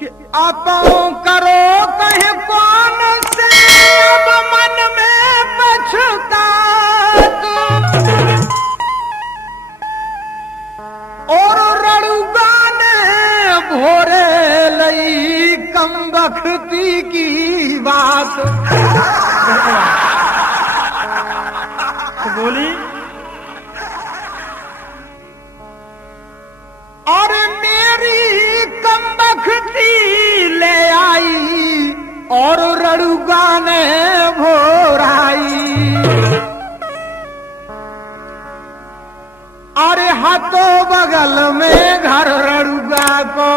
कि आपो करो कहीं कौन से अब मन में पछतात और रड़ुगाने भोरे लई कम बख्ती की बात बोली और मेरी कम बख्ती ले आई और रड़ुगाने भोराई अरे हाथों बगल में घर रड़ुगा को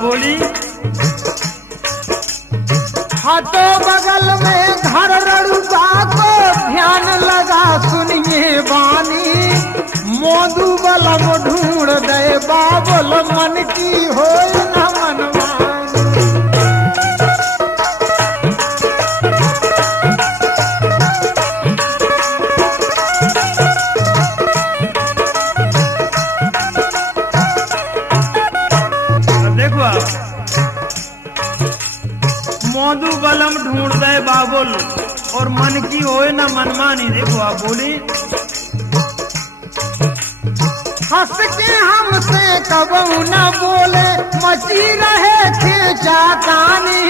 बोली हाथों बगल में घर रड़ुगा को ध्यान लगा सुनिए बानी मोदू बलम ढूंढ दे बाबुल मन की हो न मनमानी मौदू बलम ढूंढ दे बाबुल और मन की होए ना मनमानी। देखो आप बोली हंस के हमसे कबू न बोले मची रहे खींचा कानी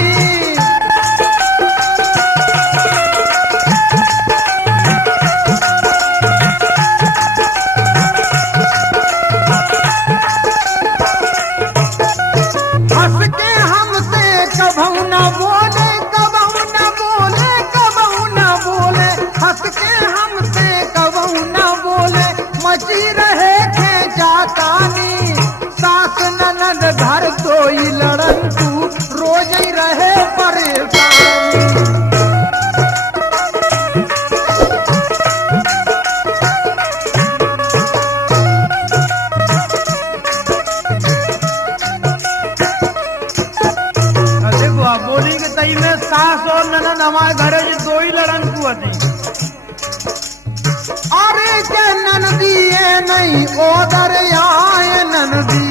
हंस के हमसे कबू न बोले कबू न बोले कबू न बोले हंस के हमसे कबू न बोले मची रहे जातानी सास ननद घर कोई लड़न तू रोज ही रहे परेशानी देखो आप बोली कि तई में सास और ननद हमारे घरे जो दो ही लड़न तू थी। अरे के ननदी ये नहीं ओदर आए ननदी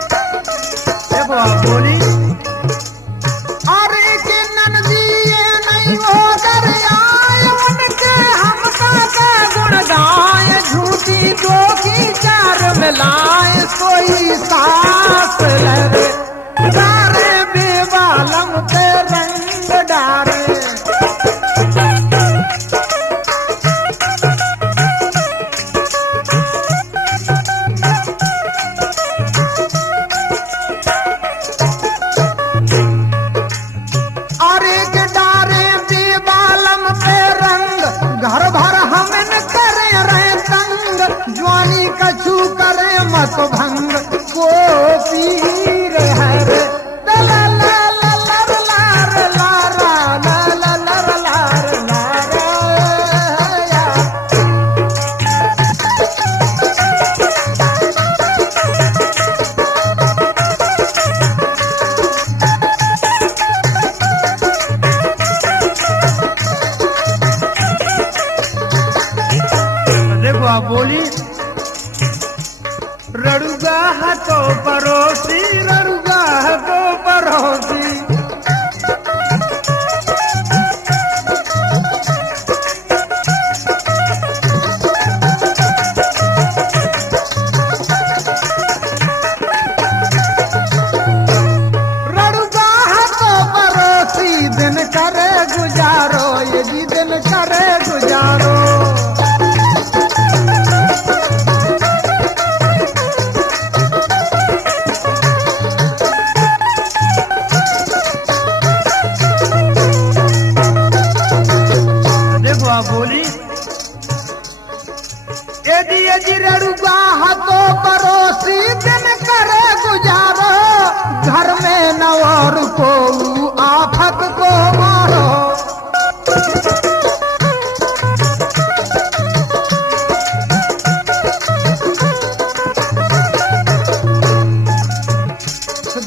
देखो आप बोली अरे के ननदी ये नहीं ओदर आए उनके हमका के गुण गाए झूठी दो की चार मिलाए कोई सास लरे डारे बेबालम के रंग डारे अरे के डारे बेबालम पे रंग घर भर हमन करे रहे तंग ज्वानी कछु करे मत भंग को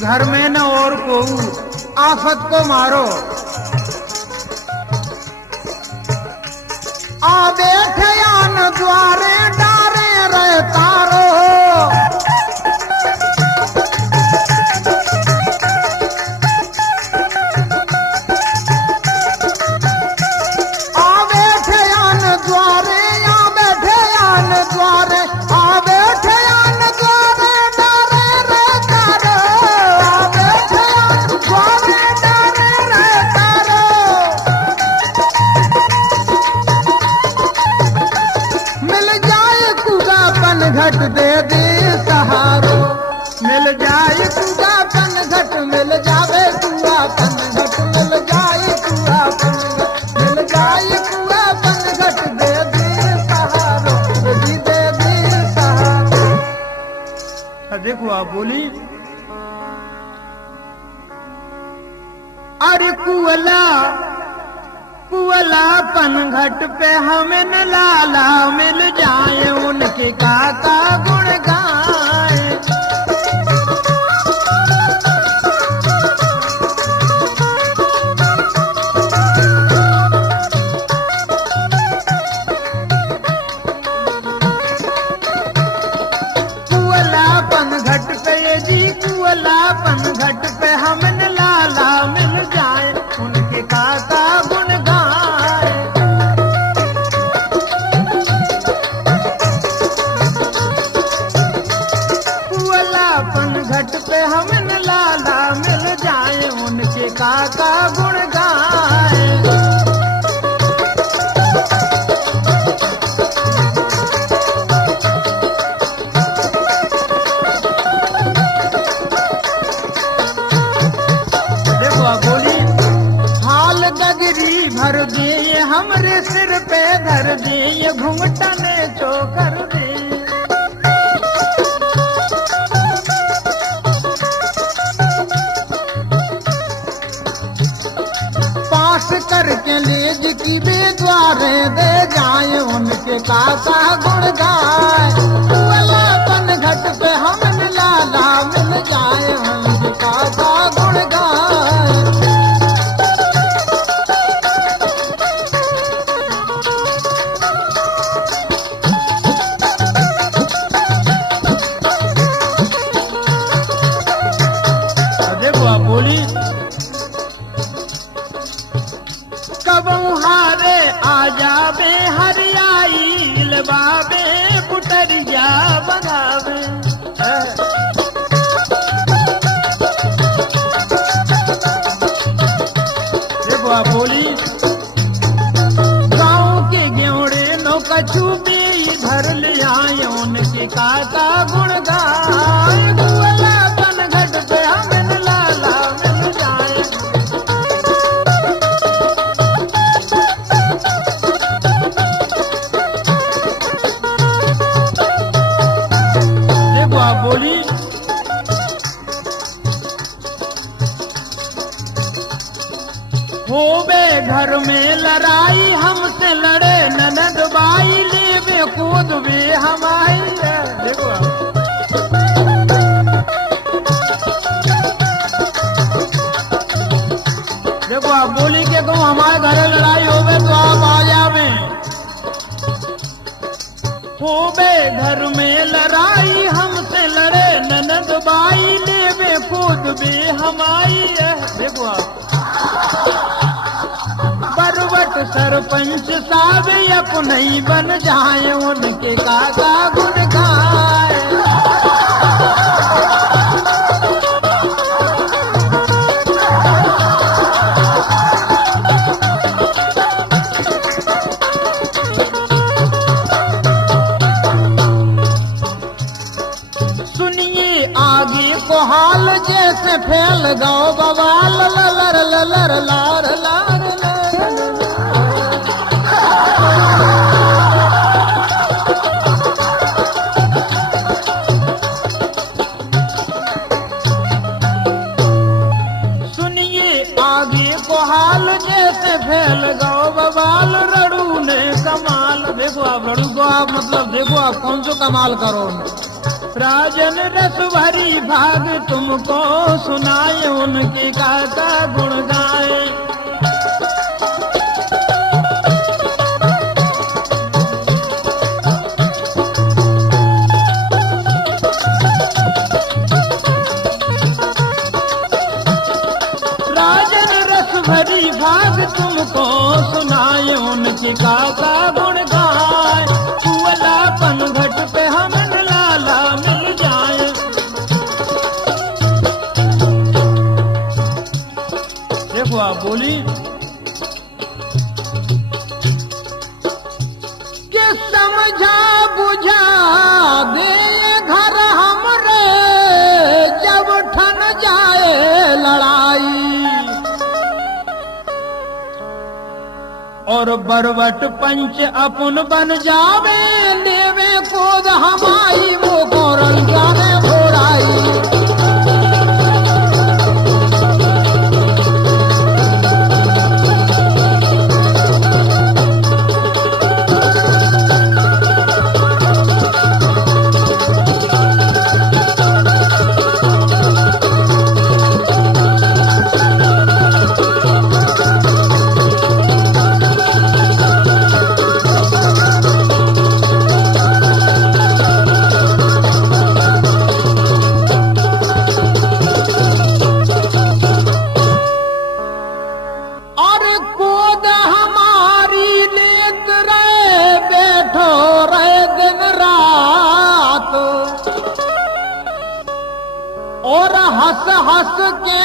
घर में न और को आफत को मारो। आ बैठे आन द्वारे डारे रहे तारो। आ बैठे आन द्वारे, आ बैठे आन द्वारे, आ बैठे आन द्वारे डारे रहे तारो। आ बैठे आन द्वारे डारे रहे तारो। मिल जाए कुगापन घट दे दे सहारो। मिल जाए कुगापन घट, मिल जावे कुगापन घट, मिल जाए कुगापन घट, मिल जाए कुगापन घट दे दे सहारो, दे दे सहारो। देखो आप बोली, अरे कुवला कुवला पनघट पे हमें न लाला मिल जाए, उनके काका गुण गाए। कुवला पनघट पे ये जी, कुवला पनघट पे हमें न लाला मिल जाए, उनके काका गुण गाए। कुवला पनघट पे हमें न लाला मिल जाए, उनके काका गुण गाए। देखो आप बोली, हाल गगरी भर दिए हमरे सिर पे धर दिए, घुंघटा ने चोकर दिए। पास करके लेज की बेद्वारे दे जाए, उनके काका गुण गाए। कुवला पनघट पे हम लाला मिल जाए, उनके काका गुण गाए। देखो आप बोली, कबू हारे आ जावे हरियाई लबावे, पुटरिया बनावे। देखो आप बोली, गाँव के गेवड़े नो कछू भी धर ले आए, उनके काका गुण गाए। कुवला पनघट पे हमें लाला मिल जाए। देखो आप बोली, होवे घर में लड़ाई हमसे लड़े ननद बाई, लेवे कूद वे हमारी। देखो आप, देखो आप बोली के कहूँ हमारे घरे लड़ाई होवे तो आप आ जावे। होवे घर में लड़ाई हमसे लड़े ननद बाई, लेवे कूद वे हमारी। देखो आप, बरवट सरपंच साहब अपने ही बन जाए, उनके काका गुण गाए। सुनिए आगे को हाल जैसे फैल गौ बवाल, ललर ललर लार लार लार। फैल गौ बवाल, रड़ू ने कमाल। देखो आप रड़ू को आप मतलब देखो आप कौन सा कमाल करो। राजन रस भरी भाग तुमको सुनाए, उनकी गाता गुण गाए। राजन रस भरी भाग तुमको सुनाए, उनकी गाता गुण गाए। कुवलापन घट पे हमें लाला मिल जाए। देखो आप बोली कि समझा बुझा दे घर हमरे, जब ठन जाए लड़ाई। और बरवट पंच अपन बन जावे, देवे कोद हमाई वो कोरल जाने घोड़ाई। और हंस हंस के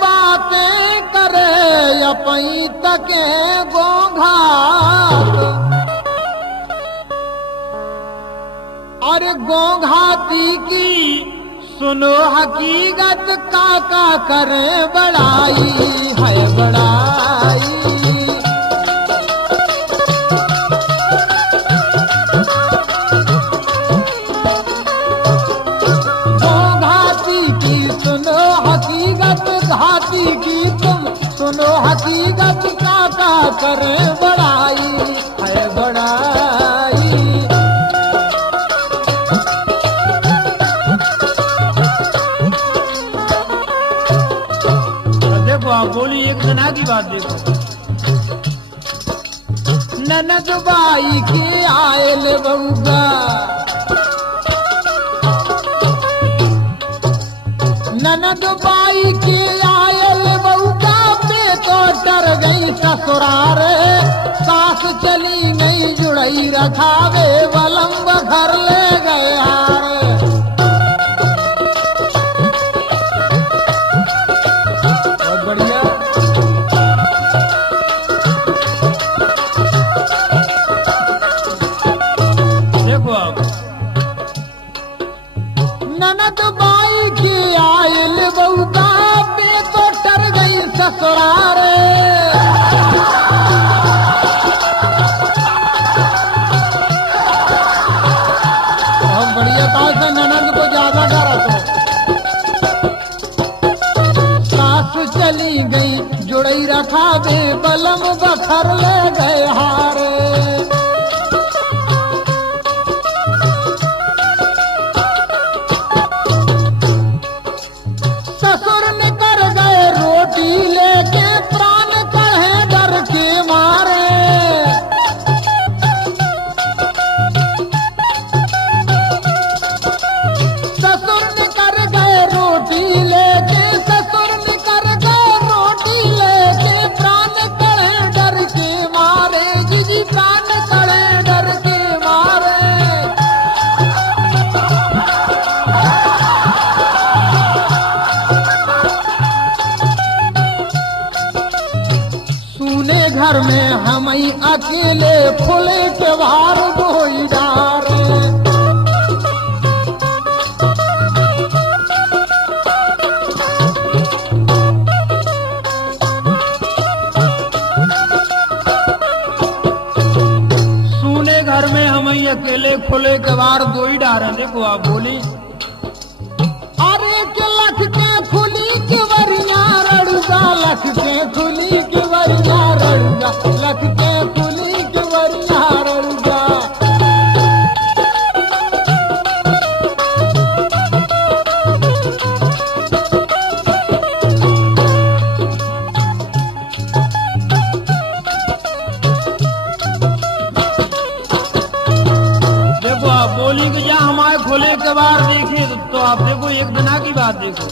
बातें करे, अपई तके गोंघात। और गोंघाती की सुनो हकीकत, काका करे बड़ाई है बड़ाई। घाती की तुम सुनो हकीकत, काका करे बड़ाई है बड़ाई। देखो आप बोली एक जना की बात देखो। ननद बाई के आयल बउगा, ननद बाई के आयल बउका पे तो डर गई ससुरार। सास चली नहीं जुड़ई रखावे, बलम्ब घर ले गए हार। बहुत बढ़िया। देखो आप ननद बाई के आयल बउका पे तो डर गई ससुरार। बहुत बढ़िया बात है, ननद को ज्यादा डरा तो। सास चली गई जुड़ई रखावे, बलम बखर ले गए हार। ससुर निकर गए रोटी लेके, प्राण कहे डर के मारे। ससुर निकर गए रोटी लेके, ससुर निकर गए रोटी लेके, प्राण कहे डर के मारे। जी प्राण कहे डर के मारे। सुने घर में हम ही अकेले, फुले के बार बोई डारे। सुने घर में हम ही अकेले, खुले के बार दो ही डारे। देखो आप बोली अरे के लख के खुली के वरिया रड़ुगा, लख के खुली के वरिया रड़ुगा, लख के खुली के वरिया रड़ुगा। बात देखो।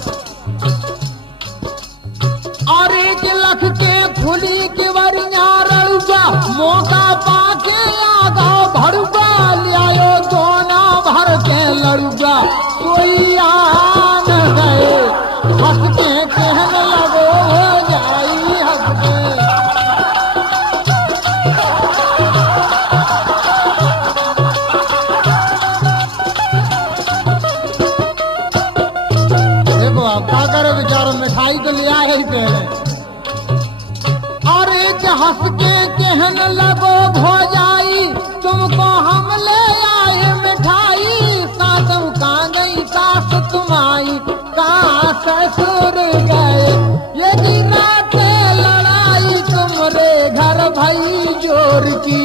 और एक लख के खुली के वरिया रड़ुआ मौका पाके आगा भरुआ लियायो दोना भर के लड़ुआ कोई आन गए हंस के कहने लगो हो जाई हंस के। देखो आप क्या करे बेचारो मिठाई तो लिया है ही पहले। और एक हंस के कहने लगो हो जाई तुमको हम ले आए मिठाई सासू का गई सास तुम्हारी कहाँ ससुर गए ये रात लड़ाई तुमरे घर भई जोर की।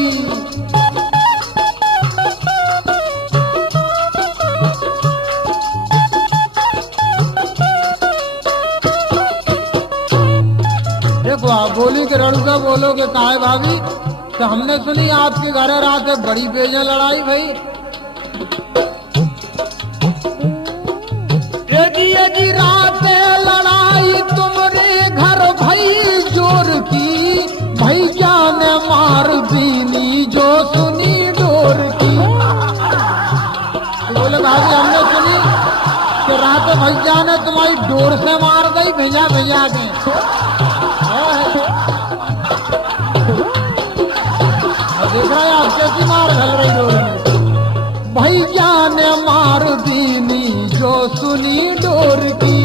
देखो आप बोली के रणुका बोलोगे काहे भाभी तो हमने सुनी आपके घर रात बड़ी बेजा लड़ाई भाई। यदि रात लड़ाई तुमरे घर भई जोर की भैया ने मार दीनी जो सुनी डोर की। तो बोले भाभी हमने सुनी कि रात भैया ने तुम्हारी डोर से मार दी भैया भैया के। देख रहे हैं आप कैसी मार घल रही डोर में। भैया ने मार दीनी जो सुनी डोर की।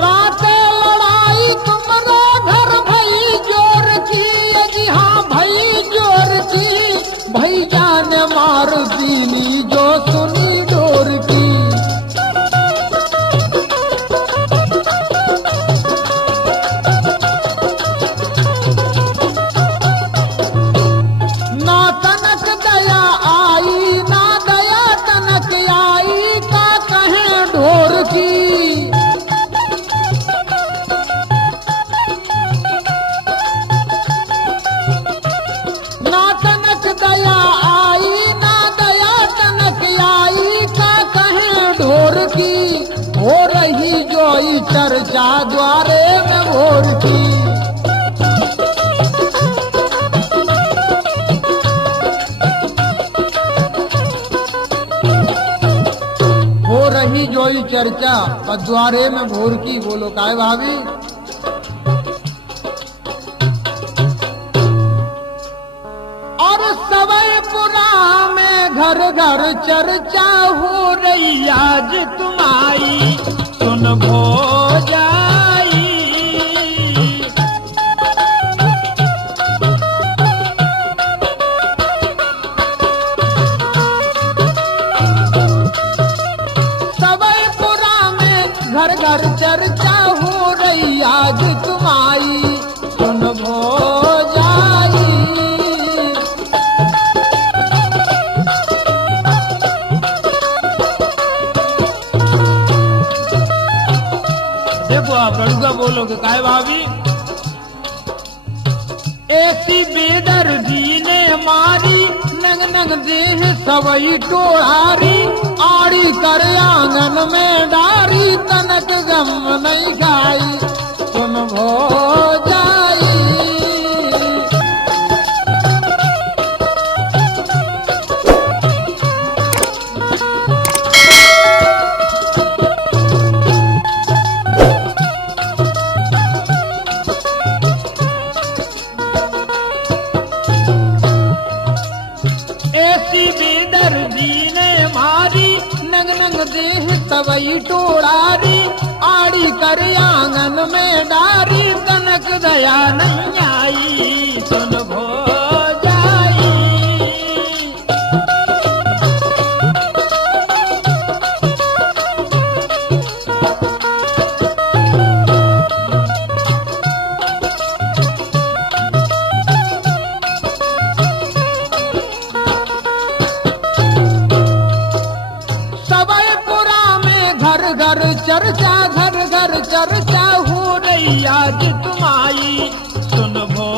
रात लड़ाई तुम्हारा घर भई जोर की जी हाँ भई जोर की भैया ने मार दीनी जो सुनी डोर की। ना तनक दया आई ना दया तनक आई का कहें ढोर की। ना तनक दया आई ना दया तनक आई का कहें ढोर की। हो रही जोई चर्चा द्वारे में भोर की। हो रही जोई चर्चा द्वारे में भोर की। बोलो काहे भाभी और सवैपुरा में घर घर चर्चा हो रही आज तुम्हारी सुन भो जाई। सवैपुरा में घर घर चर्चा हो रही आज तुम्हारी सुन भो जाई। देखो आप रणुका बोलोगे काहे भाभी ऐसी बेदर्दी ने मारी नग नग देह सवई टोहारी आड़ी कर आंगन में डारी तनक गम नहीं खाई सुन भो जाई। ऐसी बेदर्दी ने मारी नग नग देह सवई टोड़ारी आड़ी कर आंगन में डारी तनक दया नहीं आई सुन भो जाई। चर्चा घर घर चर्चा हो रही आज तुम्हारी सुन भो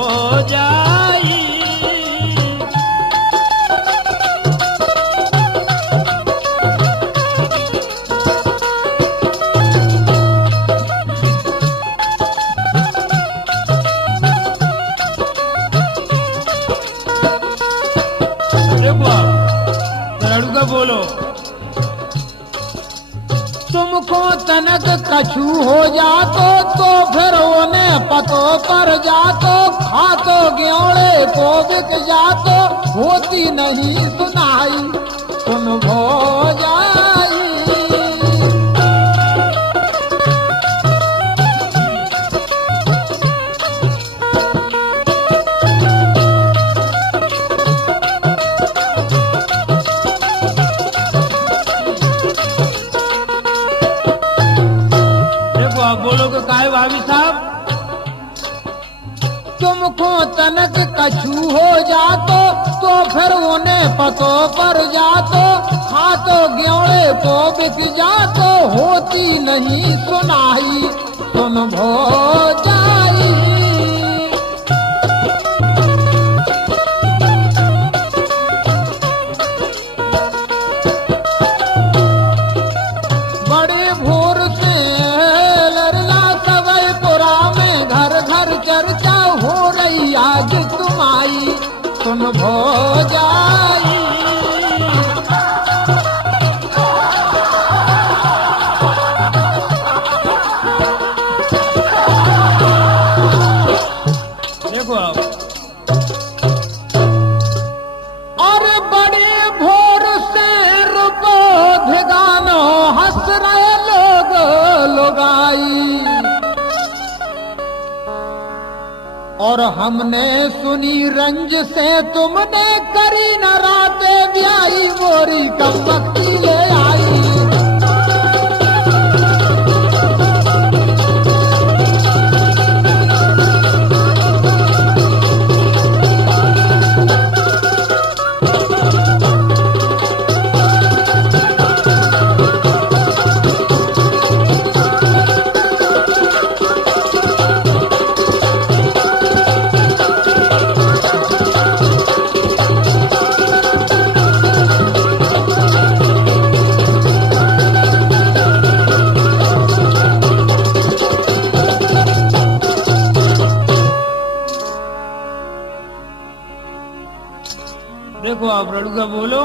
तनक कछु हो जातो तो फिर उन्हें पतो पर जातो, खातो ग्योड़े को बिक जातो, होती नहीं सुनाई सुन भौजाई। बोलोगे काहे भाभी साहब? तुमको तनक कछु हो जातो तो फिर उन्हें पतो पर जातो, खातो ग्योड़े को बिक जातो, होती नहीं सुनाई सुन भौजाई। बड़े भोर से चर्चा हो रही आज तुम्हारी सुन भौजाई। देखो आप, और बड़े भोर से रुको धिगानो हंस रहे लोग लोगाई, और हमने सुनी रंज से तुमने करी न राते ब्याई, मोरी कब वक्ती ले आई। देखो आप रड़ुआ बोलो,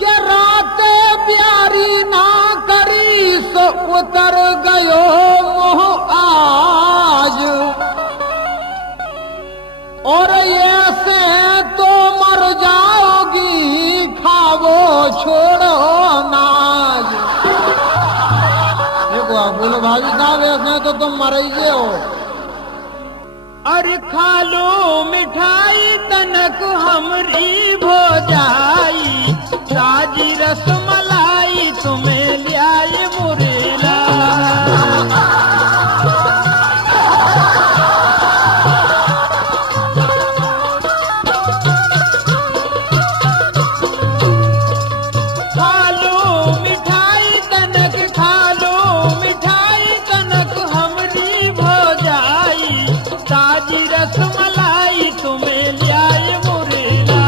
क्या राते प्यारी ना करी सो उतर गयो मोह आज, और ऐसे तो मर जाओगी खावो छोड़ो नाज। देखो आप बोलो भाभी साहब, ऐसे तो तुम मर ही हो। अरे खा लो मिठाई तनक हमरी भौजाई, ताजी रसमलाई तुम्हें लियाए मुरेला। खा लो मिठाई तनक, खा लो मिठाई तनक हमरी भौजाई, ताजी रसमलाई तुम्हें लाए मुरेला।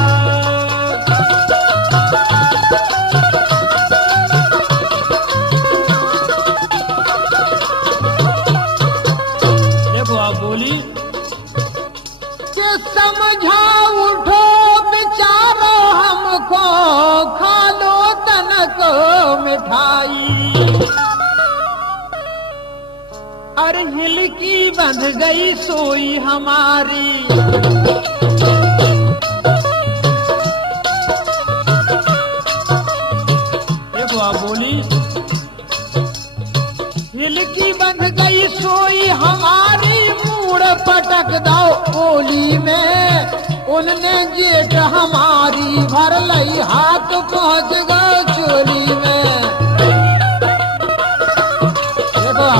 देखो आप बोली कि समझा उठो बेचारो हमको, खा लो तनक मिठाई। अरे हिल की बंध गई सोई हमारी, देखो आप बोली, हिल की बंध गई सोई हमारी, मूड़ पटक दो ओली में, उनने जेठ हमारी भर लई हाथ पहुंच गए चोली में। देखो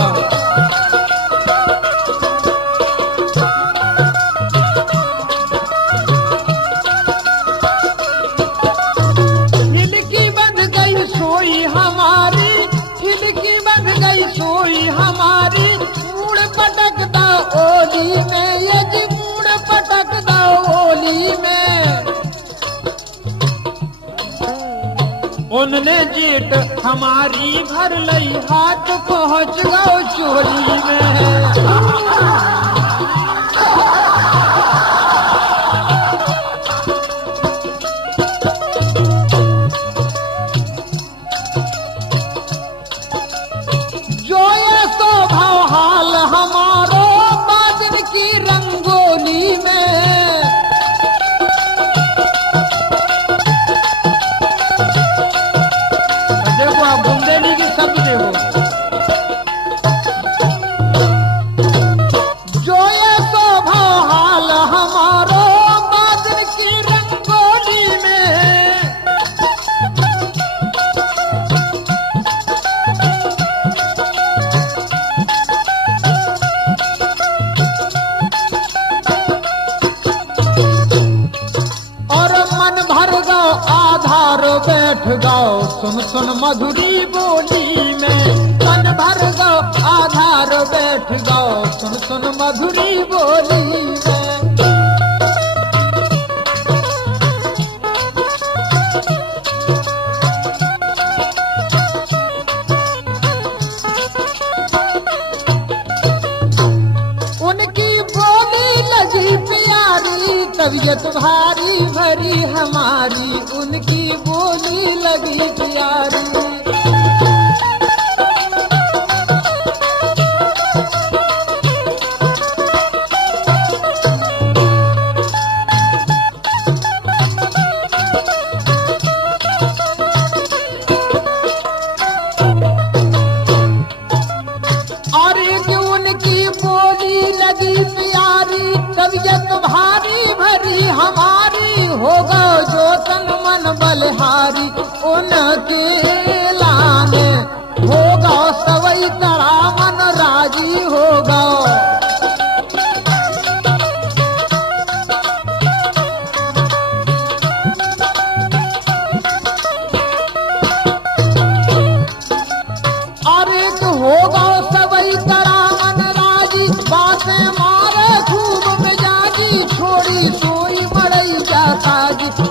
सोई हमारी, मूड़ पटकता ओली में, यदि मूड़ पटकता ओली में, उनने जेठ हमारी भर लई हाथ पहुंच गओ चोली में। आधारो बैठ गओ सुन सुन मधुरी बोली में, तन भर गओ आधारो बैठ गओ सुन सुन मधुरी बोली में। उनकी बोली लगी प्यारी तबीयत भारी भरी हमारी, उनकी बोली लगी प्यारी। अरे जो उनकी बोली लगी प्यारी तबीयत भारी भरी हमारी, होगा जो तन मन बलिहारी उनके लाने, होगा सवई तड़ा मन राजी होगा। अरे तो होगा सबई तड़ा मन राजी, बातें मारे खूब मिजाजी, छोड़ी सोई मड़ई जाता जी।